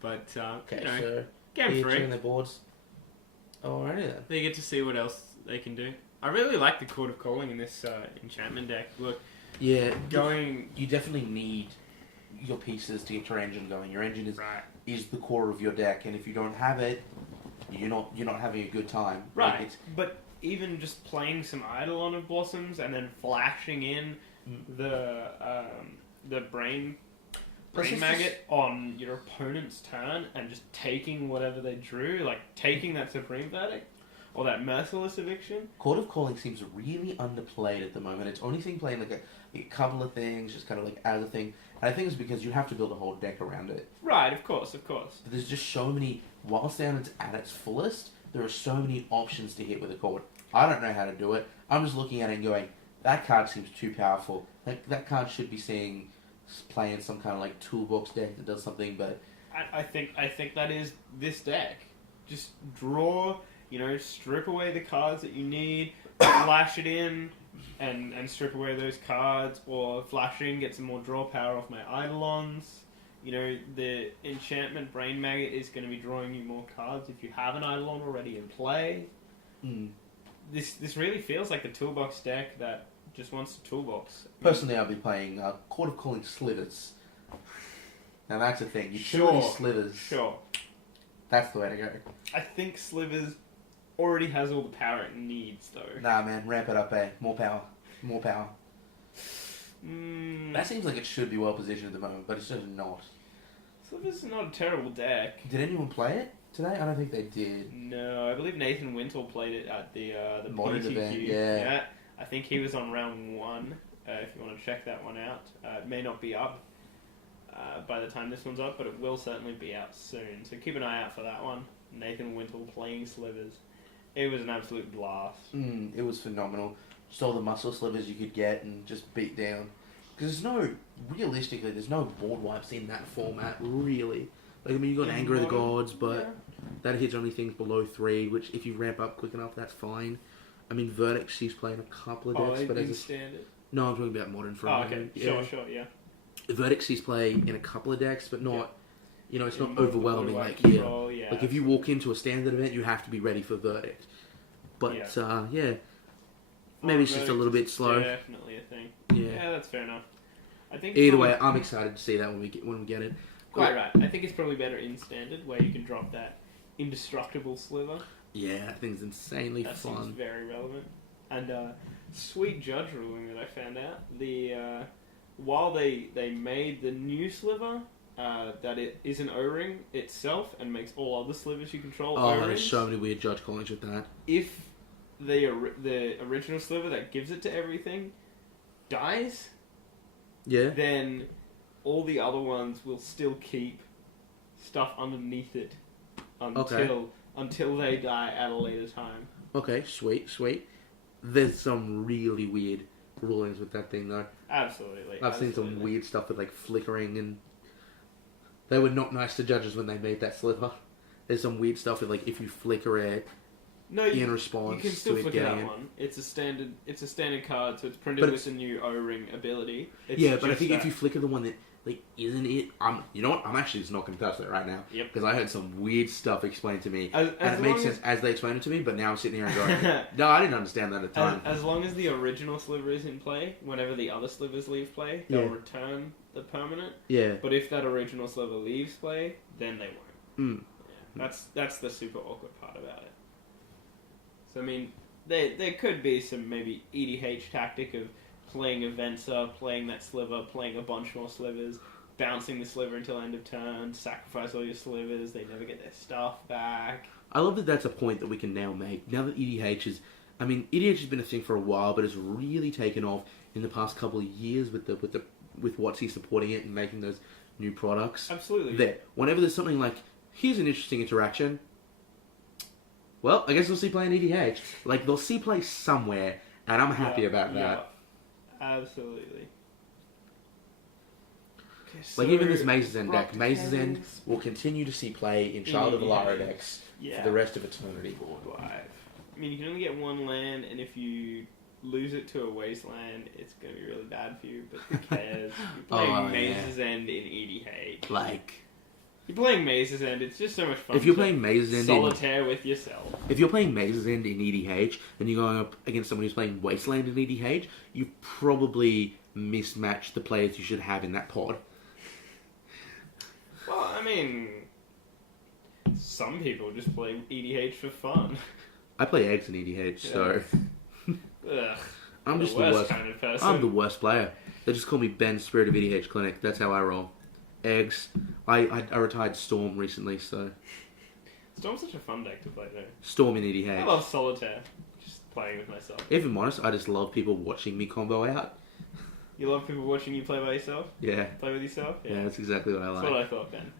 But, okay, so game 3. their boards. Alrighty then. They get to see what else they can do. I really like the Court of Calling in this enchantment deck. Look, yeah, you definitely need your pieces to get your engine going. Your engine is the core of your deck, and if you don't have it, you're not having a good time. Right. But even just playing some Eidolon of Blossoms and then flashing in the brain maggot on your opponent's turn and just taking whatever they drew, like taking that Supreme Verdict. or that merciless eviction. Court of Calling seems really underplayed at the moment. It's only thing playing like a couple of things, just kind of like as a thing. And I think it's because you have to build a whole deck around it. Right, of course. But there's just so many, whilst it's at its fullest, there are so many options to hit with a card. I don't know how to do it. I'm just looking at it and going, that card seems too powerful. Like, that card should be playing some kind of like toolbox deck that does something, but... I think that is this deck. Just draw, strip away the cards that you need, flash it in, and strip away those cards, or flash in, get some more draw power off my Eidolons. The enchantment Brain Maggot is going to be drawing you more cards if you have an Eidolon already in play. This really feels like the toolbox deck that just wants the toolbox. Personally, I'll be playing Court of Calling Slivers. Now that's the thing. Utility Slivers. Sure. That's the way to go. I think Slivers already has all the power it needs, though. Nah, man. Ramp it up, eh? More power. More power. That seems like it should be well positioned at the moment, but it's just not. Slivers is not a terrible deck. Did anyone play it today? I don't think they did. No, I believe Nathan Wintle played it at the Modern PTQ. event, yeah. I think he was on round 1, if you want to check that one out. It may not be up by the time this one's up, but it will certainly be out soon. So keep an eye out for that one. Nathan Wintle playing Slivers. It was an absolute blast. It was phenomenal. Just all the muscle slivers you could get and just beat down. Because realistically, there's no board wipes in that format, really. Like, I mean, you got Anger of the Gods, but that hits only things below 3, which if you ramp up quick enough, that's fine. I mean, Vertex, she's playing a couple of decks, but as a standard. No, I'm talking about Modern for a moment. Okay. Sure, yeah. Vertex, she's playing in a couple of decks, but not, it's not more overwhelming like control, here. Like, if you walk into a standard event, you have to be ready for Vertex. But, maybe it's just a little bit slow. Definitely a thing. Yeah, that's fair enough. I think either way, I'm excited to see that when we get it. Quite right. I think it's probably better in standard, where you can drop that indestructible sliver. Yeah, that thing's insanely fun. That seems very relevant. And sweet judge ruling that I found out. While they made the new sliver, that it is an O-ring itself and makes all other slivers you control O-rings. There's so many weird judge callings with that. If the original sliver that gives it to everything dies, then all the other ones will still keep stuff underneath it until they die at a later time. Okay, sweet. There's some really weird rulings with that thing, though. Absolutely. I've seen some weird stuff with, like, flickering, and they were not nice to judges when they made that sliver. There's some weird stuff with, like, if you flicker it in response you can still to it flicker getting that it. one. It's a standard card, so it's printed with a new O-ring ability. But I think if you flicker the one that, like, isn't it... I'm actually just not going to touch that right now. Yep. Because I heard some weird stuff explained to me. And it makes sense as they explained it to me, but now I'm sitting here and going, no, I didn't understand that at the time. As long as the original sliver is in play, whenever the other slivers leave play, they'll return the permanent. Yeah. But if that original sliver leaves play, then they won't. Yeah. That's the super awkward part about it. So, I mean, there could be some maybe EDH tactic of playing Avenza, playing that sliver, playing a bunch more slivers, bouncing the sliver until end of turn, sacrifice all your slivers, they never get their stuff back. I love that that's a point that we can now make. Now that EDH is... I mean, EDH has been a thing for a while, but it's really taken off in the past couple of years with WotC supporting it and making those new products. Absolutely. Whenever there's something like, here's an interesting interaction, well, I guess we'll see play in EDH. Like, they'll see play somewhere, and I'm happy about that. Absolutely. Okay, like, even this Maze's End deck. Maze's End will continue to see play in Child of Alara decks for the rest of eternity. Board wipe. I mean, you can only get one land, and if you lose it to a wasteland, it's going to be really bad for you, but who cares? You're playing Maze's End in EDH. Like... You're playing Maze's End, it's just so much fun. If you're playing Maze's End solitaire with yourself. If you're playing Maze's End in EDH, and you're going up against someone who's playing Wasteland in EDH, you probably mismatched the players you should have in that pod. Well, I mean... Some people just play EDH for fun. I play eggs in EDH, so... Ugh. I'm just the worst kind of person. I'm the worst player. They just call me Ben Spirit of EDH Clinic. That's how I roll. Eggs. I retired Storm recently, so... Storm's such a fun deck to play though. Storm in EDH. I love Solitaire. Just playing with myself. If I'm honest, I just love people watching me combo out. You love people watching you play by yourself? Yeah. Play with yourself? Yeah, that's exactly what I like. That's what I thought, Ben.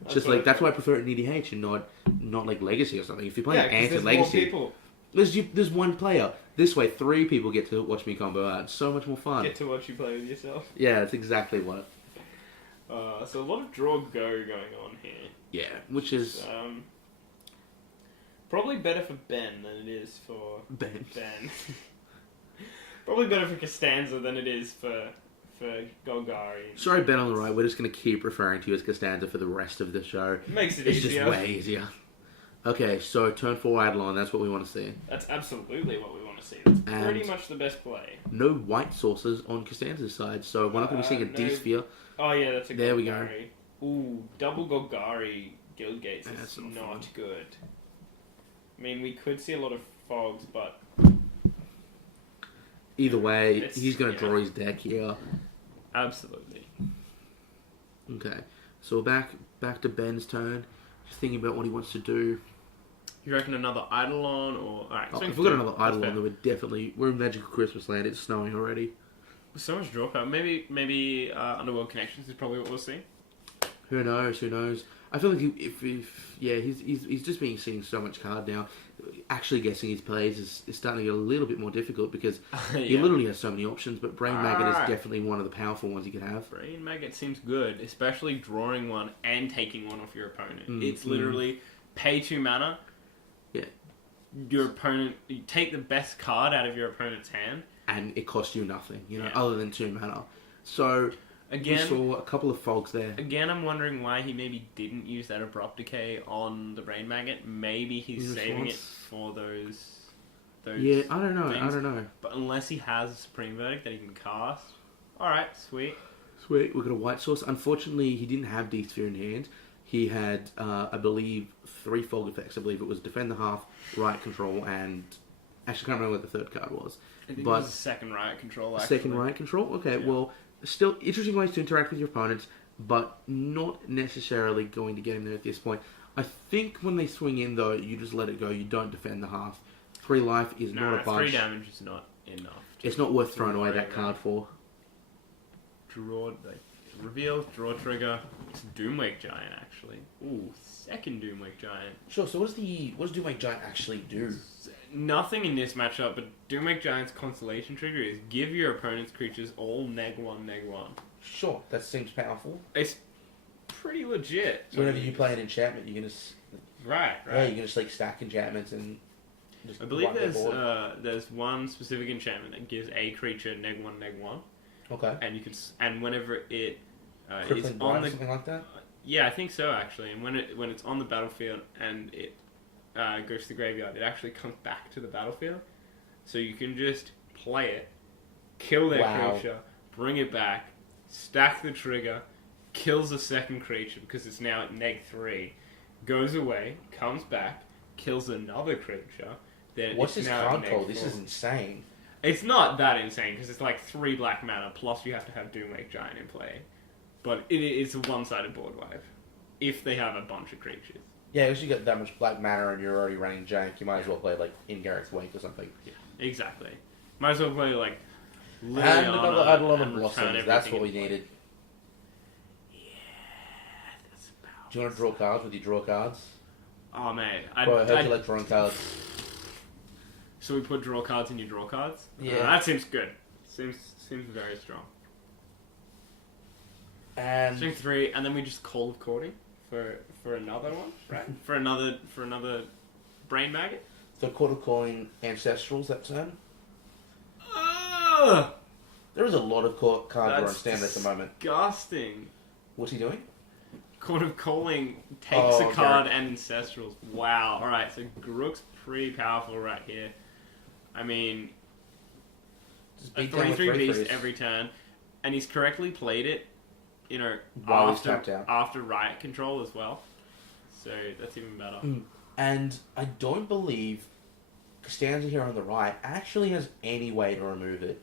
That's why I prefer it in EDH and not like Legacy or something. If you're playing Ant and Legacy, more people. There's one player. This way, 3 people get to watch me combo out. It's so much more fun. Get to watch you play with yourself. Yeah, that's exactly what. So a lot of draw go going on here. Yeah, which is probably better for Ben than it is for Ben. Probably better for Costanza than it is for Golgari. Sorry, Ben on the right. We're just going to keep referring to you as Costanza for the rest of the show. Makes it it's easier. It's just way easier. Okay, so turn 4 Eidolon, that's what we want to see. That's absolutely what we want to see. That's pretty much the best play. No white sources on Costanza's side, so we're not going to be seeing a D-Sphere. Oh yeah, that's a there Golgari. We go. Ooh, double Golgari Guildgates that's is not good. I mean, we could see a lot of fogs, but... Either way, he's going to draw his deck here. Absolutely. Okay, so back to Ben's turn. Just thinking about what he wants to do. You reckon another Eidolon or... Alright, if we've got another Eidolon, then we're in Magical Christmas Land. It's snowing already. With so much draw power. Maybe Underworld Connections is probably what we'll see. Who knows? I feel like he's just being seeing so much card now. Actually guessing his plays is starting to get a little bit more difficult because he literally has so many options, but Brain Maggot is definitely one of the powerful ones you could have. Brain Maggot seems good, especially drawing one and taking one off your opponent. It's literally pay 2 mana. Yeah. Your opponent, you take the best card out of your opponent's hand. And it costs you nothing, other than 2 mana. So... Again, we saw a couple of fogs there. Again, I'm wondering why he maybe didn't use that Abrupt Decay on the Brain Maggot. Maybe he's saving it for those. Yeah, I don't know. But unless he has a Supreme Verdict that he can cast, all right, sweet. We've got a white source. Unfortunately, he didn't have D-Sphere in hand. He had, I believe, 3 fog effects. I believe it was Defend the Half, Riot Control, and actually, I can't remember what the 3rd card was. I think it was the second Riot Control. Actually. Second Riot Control. Okay, well. Still interesting ways to interact with your opponents, but not necessarily going to get him there at this point. I think when they swing in, though, you just let it go. You don't defend the half. 3 life is not a bunch. 3 damage is not enough. It's not worth throwing away that card for. Reveal, draw trigger. It's Doomwake Giant, actually. Ooh, second Doomwake Giant. Sure, so what does Doomwake Giant actually do? Nothing in this matchup, but Doomwake Giant's constellation trigger is give your opponent's creatures all -1/-1. Sure, that seems powerful. It's pretty legit. So whenever you play an enchantment, you're gonna right. Yeah, you're gonna stack enchantments and. I believe there's one specific enchantment that gives a creature -1/-1. Okay. And whenever it is on something like that. Yeah, I think so actually. And when it's on the battlefield and it goes to the graveyard, it actually comes back to the battlefield. So you can just play it, kill that creature, bring it back, stack the trigger, kills a second creature because it's now at -3, goes away, comes back, kills another creature. Then what's this card called? This is insane. It's not that insane because it's like 3 black mana plus you have to have Doomwake Giant in play. But it's a one-sided board wipe if they have a bunch of creatures. Yeah, if you get that much black mana and you're already running Jank, you might as well play like in Garrett's Wake or something. Yeah, exactly. Might as well play like and another Eidolon and Blossoms. That's what we needed. Yeah, that's about. Do you want to draw cards with your draw cards? Oh man, I heard you like drawing cards. So we put draw cards in your draw cards? Yeah. That seems good. Seems very strong. And swing 3, and then we just Call of Courting for another one, right? for another Brain Maggot. So Court of Calling Ancestrals that turn. There is a lot of cards on standard at the moment. Disgusting. What's he doing? Court of Calling takes a card and Ancestrals. Wow. Alright, so Grook's pretty powerful right here. I mean, a 3/3 beast every turn, and he's correctly played it, after Riot Control as well. So that's even better. And I don't believe Costanza here on the right actually has any way to remove it.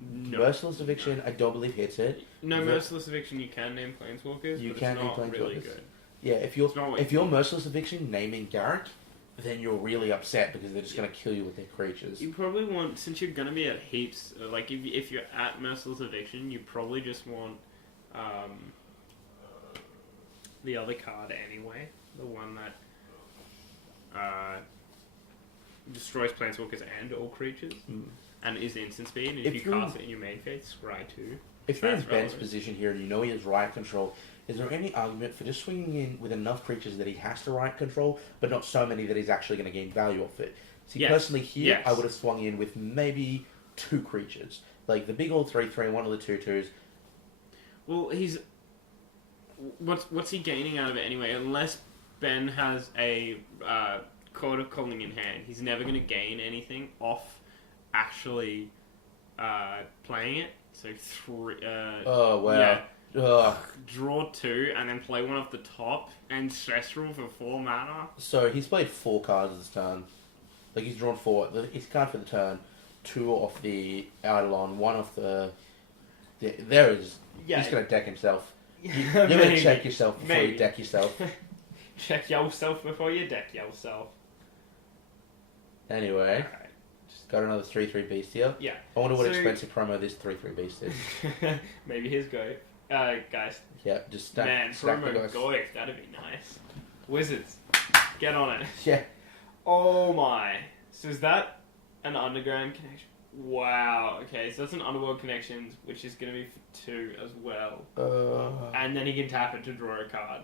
No. Merciless Eviction, I don't believe hits it. No, Merciless Eviction you can name Planeswalkers, but it's not really good. Yeah, if you're Merciless Eviction naming Garrett, then you're really upset because they're just going to kill you with their creatures. You probably want, since you're going to be at heaps, like if you're at Merciless Eviction, you probably just want the other card anyway. The one that destroys planeswalkers and all creatures, and is instant speed, and if you cast it in your main phase, scry 2. If you're in Ben's position here and you know he has riot control, is there any argument for just swinging in with enough creatures that he has to riot control, but not so many that he's actually going to gain value off it? See, personally here, I would have swung in with maybe 2 creatures. Like the big old 3/3 and one of the 2/2s. Well, he's... What's he gaining out of it anyway? Unless Ben has a Court of Calling in hand, he's never going to gain anything off actually playing it. So 3... oh, wow. Yeah. Draw 2 and then play one off the top and Ancestral for 4 mana. So he's played 4 cards this turn. Like he's drawn 4. His card for the turn, 2 off the Eidolon, 1 off the... There is... Yeah. He's going to deck himself. You're going to check yourself before you deck yourself. Check yourself before you deck yourself. Anyway. Alright. Got another 3/3 beast here. Yeah. I wonder what expensive promo this 3/3 beast is. Maybe his go. Guys. Yeah, just stack, Man, stack promo the guys. Goif, that'd be nice. Wizards, get on it. Yeah. Oh my. So is that an underground connection? Wow. Okay, so that's an underworld connection, which is going to be for 2 as well. And then he can tap it to draw a card.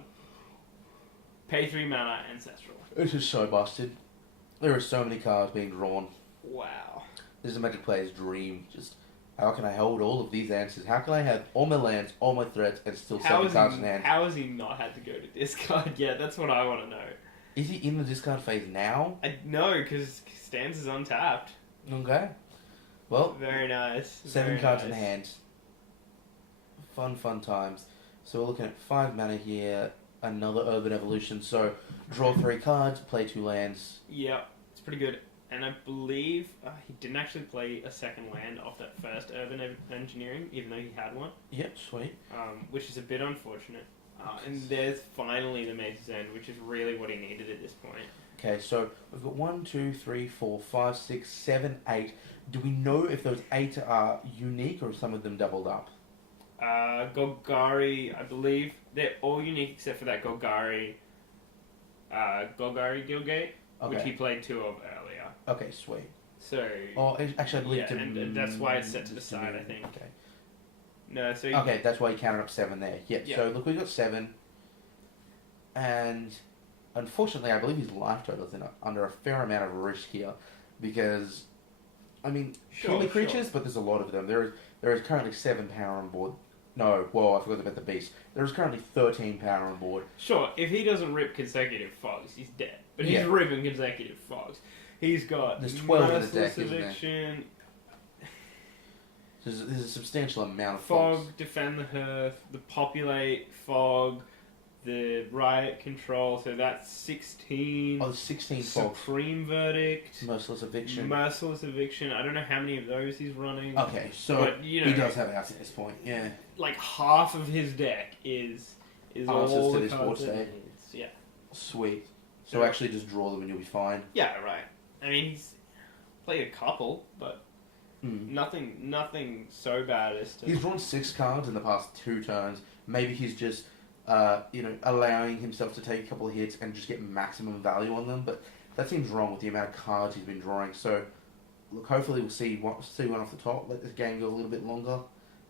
Pay 3 mana, Ancestral. This is so busted. There are so many cards being drawn. Wow. This is a Magic player's dream. Just, how can I hold all of these answers? How can I have all my lands, all my threats, and still 7 cards in hand? How has he not had to go to discard yet? That's what I want to know. Is he in the discard phase now? No, because Stance is untapped. Okay. Well, very nice. 7 cards in hand. Fun times. So we're looking at 5 mana here. Another Urban Evolution. So draw 3 cards, play 2 lands. Yeah, it's pretty good. And I believe he didn't actually play a second land off that first Urban Engineering, even though he had one. Yep, sweet. Which is a bit unfortunate. And there's finally the Mage's End, which is really what he needed at this point. Okay, so we've got 1, 2, 3, 4, 5, 6, 7, 8. Do we know if those 8 are unique or some of them doubled up? Golgari, I believe they're all unique except for that Golgari Gilgate, which he played 2 of earlier. Okay, sweet. So... Oh, actually, I believe... Yeah, and that's why it's set to the side, I think. Okay. No, so... Okay, that's why you counted up 7 there. Yep, Yeah. So look, we got 7. And unfortunately, I believe his life total is under a fair amount of risk here. Because, I mean, purely creatures, but there's a lot of them. There is currently 7 power on board. No, whoa, I forgot about the beast. There is currently 13 power on board. Sure, if he doesn't rip consecutive fogs, he's dead. But he's ripping consecutive fogs. He's got... There's 12 in the deck, Eviction, there's a substantial amount of Fog, fogs. Defend the Hearth, the Populate, Fog, the Riot Control, so that's 16. Oh, there's 16 fogs. Supreme Verdict. Merciless Eviction. Merciless Eviction. I don't know how many of those he's running. Okay, so but, you know, he does have outs at this point, yeah. Like half of his deck is all the cards that he needs. Yeah. Sweet. So actually just draw them and you'll be fine. Yeah, right. I mean, he's played a couple, but nothing so bad as to... He's drawn 6 cards in the past 2 turns. Maybe he's just, allowing himself to take a couple of hits and just get maximum value on them. But that seems wrong with the amount of cards he's been drawing. So, look, hopefully we'll see one off the top. Let this game go a little bit longer.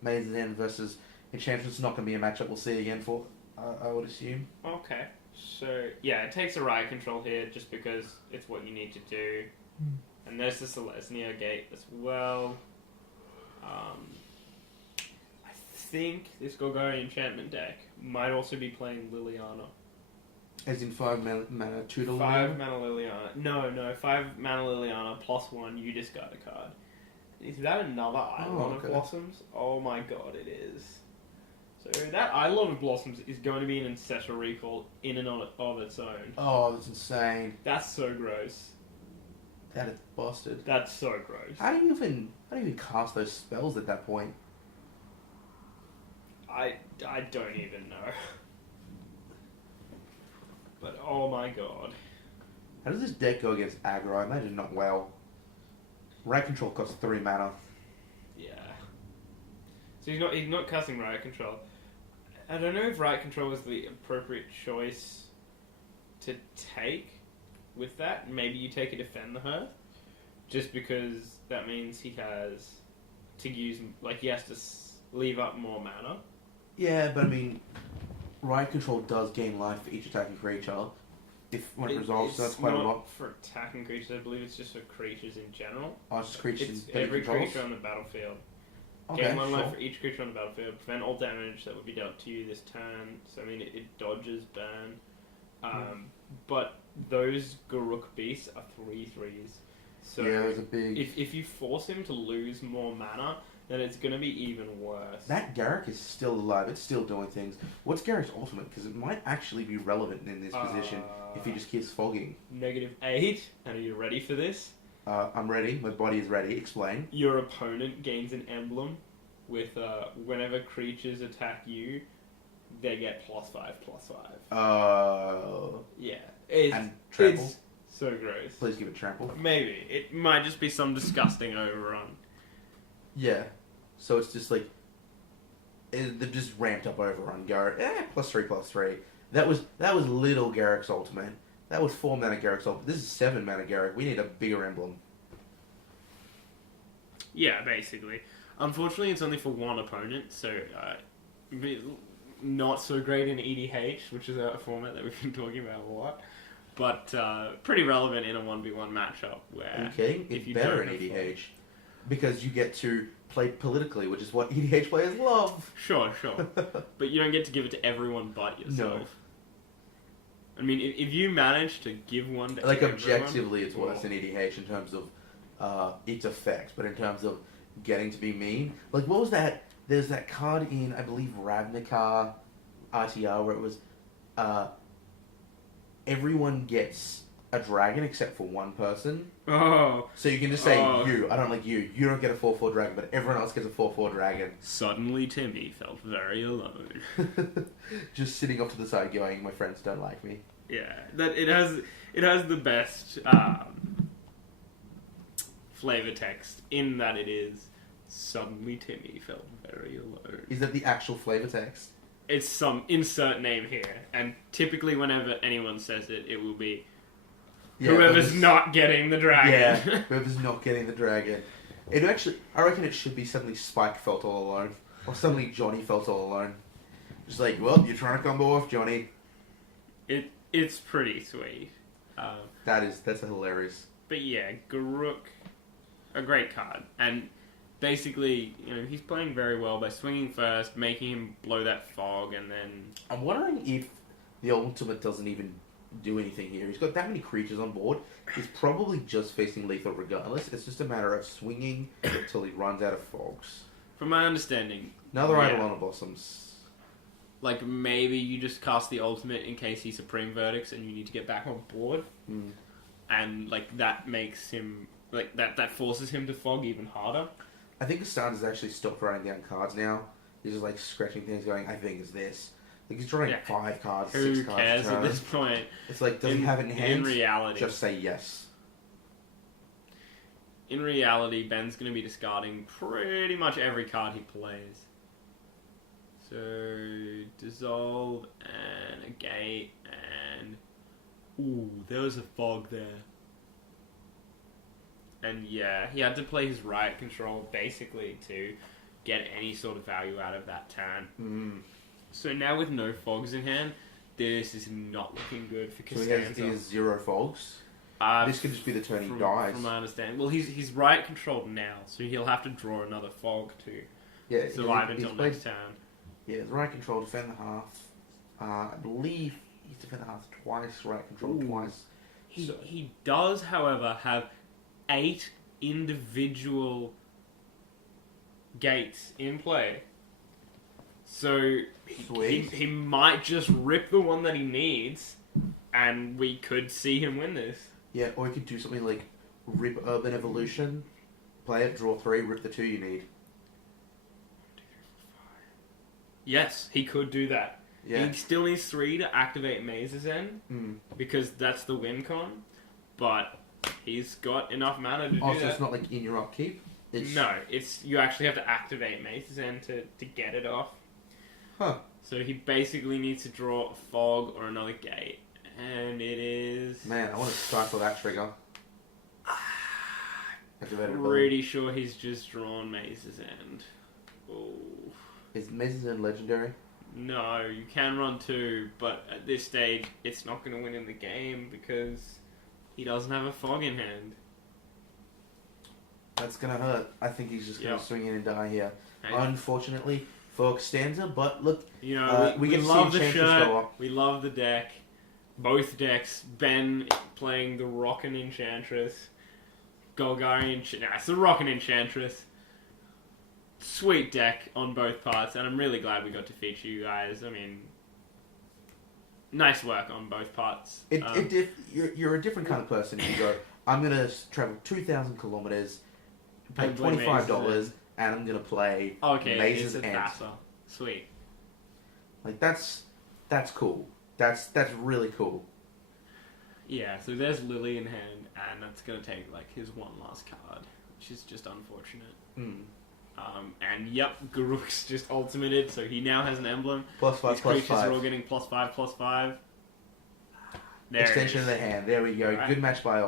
Maze's End versus Enchantment's not going to be a matchup we'll see again for, I would assume. Okay. So, yeah, it takes a riot control here just because it's what you need to do. And there's the Selesnya Gate as well. I think this Golgari enchantment deck might also be playing Liliana. As in 5 mana tutor? 5 mana Liliana. No, 5 mana Liliana plus 1, you discard a card. Is that another Eidolon of Blossoms? Oh my god, it is. So that Eidolon of Blossoms is going to be an Ancestral Recall in and of its own. Oh, that's insane. That's so gross. That is busted. That's so gross. How do you even cast those spells at that point? I don't even know. But oh my god. How does this deck go against aggro? I imagine not well. Riot Control costs 3 mana. Yeah. So he's not casting Riot Control. I don't know if Riot Control is the appropriate choice to take with that. Maybe you take a Defend the Hearth, just because that means he has to use, like, he has to leave up more mana. Yeah, but I mean, Riot Control does gain life for each attacking creature. When it resolves, so that's quite a lot. Not for attacking creatures, I believe it's just for creatures in general. Oh, it's just creatures It's in every controls? creature on the battlefield. Okay, Gain 1 sure. life for each creature on the battlefield. Prevent all damage that would be dealt to you this turn. So, I mean, it dodges burn. But those Garruk beasts are 3/3s. So, yeah, it was a big... if you force him to lose more mana, then it's going to be even worse. That Garruk is still alive. It's still doing things. What's Garruk's ultimate? Because it might actually be relevant in this position if he just keeps fogging. -8. And are you ready for this? I'm ready. My body is ready. Explain. Your opponent gains an emblem with whenever creatures attack you, they get +5/+5. Yeah. It's, And trample. it's so gross. Please give it trample. Maybe. It might just be some disgusting overrun. Yeah. So it's just like... they've just ramped up overrun Garruk. +3/+3. That was little Garruk's ultimate. That was 4 mana Garruk's ultimate. This is 7 mana Garruk. We need a bigger emblem. Yeah, basically. Unfortunately, it's only for one opponent, so not so great in EDH, which is a format that we've been talking about a lot, but pretty relevant in a 1v1 matchup where... Are you kidding? It's better in EDH. Because you get to play politically, which is what EDH players love. Sure. But you don't get to give it to everyone but yourself. No. I mean, if you manage to give one to Like, everyone, objectively, it's worse in EDH in terms of its effects, but in terms of getting to be mean. Like, what was that? There's that card in, I believe, Ravnica RTR where it was everyone gets a dragon except for one person. Oh. So you can just say, you, I don't like you. You don't get a 4/4 dragon, but everyone else gets a 4/4 dragon. Suddenly Timmy felt very alone. Just sitting off to the side going, my friends don't like me. Yeah, that it has the best flavor text in that it is suddenly Timmy felt very alone. Is that the actual flavor text? It's some insert name here, and typically whenever anyone says it, it will be whoever's not getting the dragon. Yeah, whoever's not getting the dragon. It actually, I reckon it should be suddenly Spike felt all alone, or suddenly Johnny felt all alone. Just like, well, you're trying to combo off Johnny. It's pretty sweet. That's hilarious. But yeah, Garruk, a great card, and basically, he's playing very well by swinging first, making him blow that fog, and then... I'm wondering if the ultimate doesn't even do anything here. He's got that many creatures on board. He's probably just facing lethal regardless. It's just a matter of swinging until he runs out of fogs. From my understanding... Another Eidolon of Blossoms. Like, maybe you just cast the ultimate in case he Supreme Verdicts and you need to get back on board. Mm. And, like, that makes him... Like, that forces him to fog even harder. I think Hassan has actually stopped writing down cards now. He's just, like, scratching things going, I think it's this. Like, he's drawing 5 cards, 6 Who cards. cares at this point? It's like, does he have it in hand? In reality. Just say yes. In reality, Ben's going to be discarding pretty much every card he plays. So, Dissolve, and a Gate, and... Ooh, there was a fog there. And yeah, he had to play his Riot Control, basically, to get any sort of value out of that turn. Mm. So now with no fogs in hand, this is not looking good for Costanza. So he has 0 fogs? This could just be the turn he dies. From my understanding. Well, he's Riot Controlled now, so he'll have to draw another fog to survive until next turn. Yeah, it's Riot Control, Defend the Hearth. I believe he's Defend the Hearth twice, Riot Control twice. He does, however, have 8 individual gates in play. So he might just rip the one that he needs, and we could see him win this. Yeah, or he could do something like rip Urban Evolution, play it, draw 3, rip the 2 you need. Yes, he could do that. Yeah. He still needs 3 to activate Maze's End, because that's the win con. but he's got enough mana to do Also, that. it's not like in your upkeep. No, it's you actually have to activate Maze's End to get it off. Huh. So he basically needs to draw a fog or another gate. And it is... Man, I want to stifle that trigger. Pretty sure he's just drawn Maze's End. Oh. Is Maze's End legendary? No, you can run 2, but at this stage, it's not going to win in the game because he doesn't have a fog in hand. That's going to hurt. I think he's just going to swing in and die here. Hey. Unfortunately for Stanza, but look, you know, we can love see the Enchantress shirt, go up. we love the deck. Both decks, Ben playing the Rockin' Enchantress, Golgari it's the Rockin' Enchantress. Sweet deck on both parts, and I'm really glad we got to feature you guys. I mean, nice work on both parts. You're a different kind of person. You go, I'm going to travel 2,000 kilometers, pay $25, and I'm going to play Maze's End. Sweet. Like, that's cool. That's really cool. Yeah, so there's Lily in hand, and that's going to take, like, his one last card, which is just unfortunate. And yep, Garruk's just ultimated, so he now has an emblem. +5, These creatures +5. are all getting +5/+5. There Extension of the hand. There we go. Right. Good match by all.